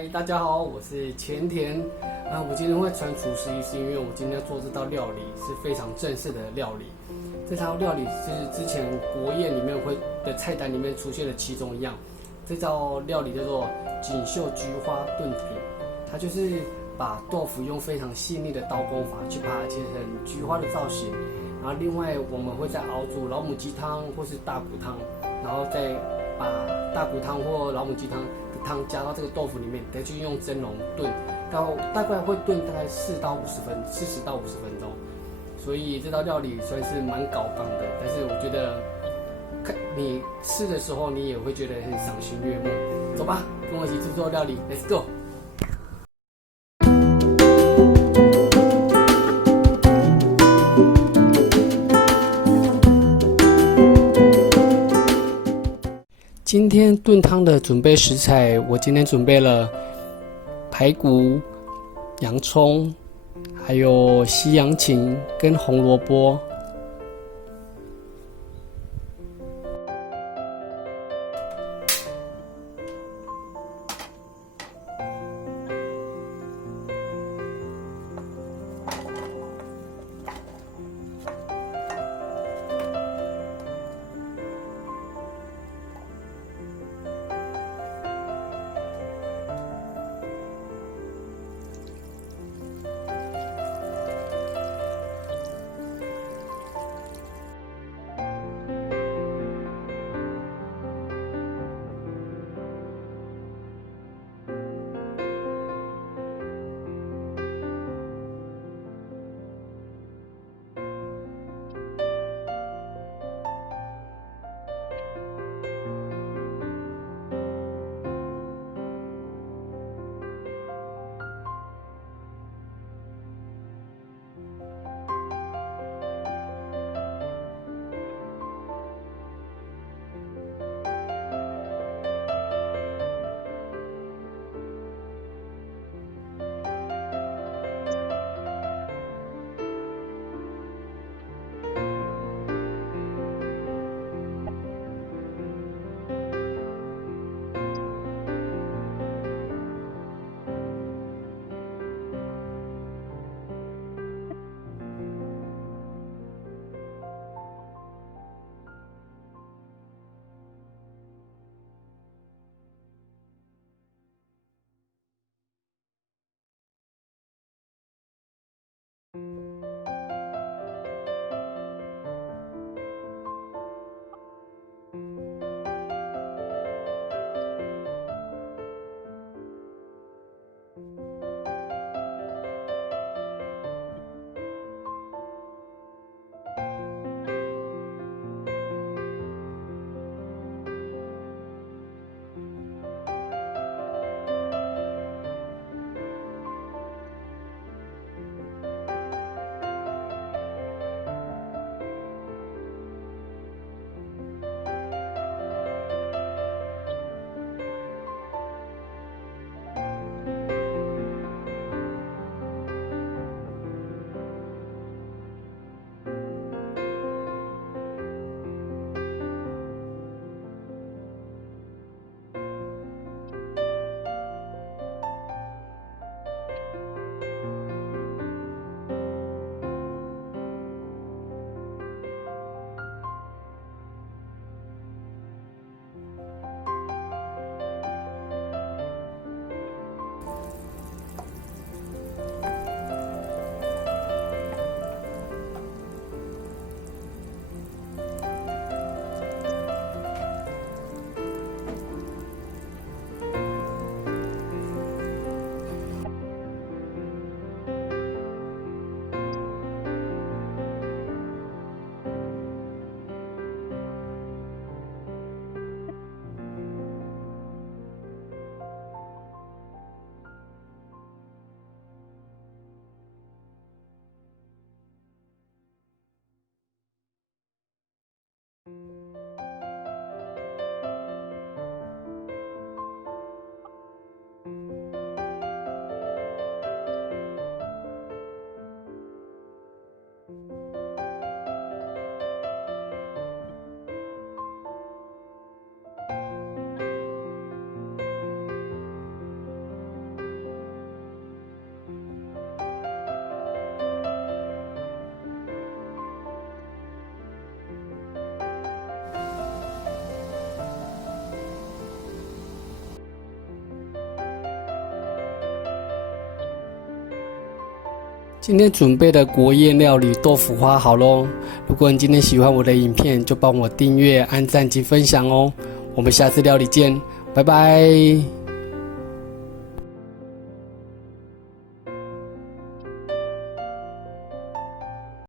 嗨，大家好，我是前田。我今天会穿厨师衣，是因为我今天要做这道料理是非常正式的料理。这道料理是之前国宴里面的菜单里面出现的其中一样。这道料理叫做锦绣菊花炖品，它就是把豆腐用非常细腻的刀工法去把它切成菊花的造型。然后另外我们会再熬煮老母鸡汤或是大骨汤，然后再把大骨汤或老母鸡汤的汤加到这个豆腐里面，再去用蒸笼炖，大概会炖大概40到50分钟。所以这道料理算是蛮搞纲的，但是我觉得你吃的时候你也会觉得很赏心悦目。走吧，跟我一起制作料理 ，Let's go！今天炖汤的准备食材，我今天准备了排骨、洋葱，还有西洋芹跟红萝卜。今天准备的国宴料理豆腐花好咯，如果你今天喜欢我的影片，就帮我订阅、按赞及分享哦。我们下次料理见，拜拜。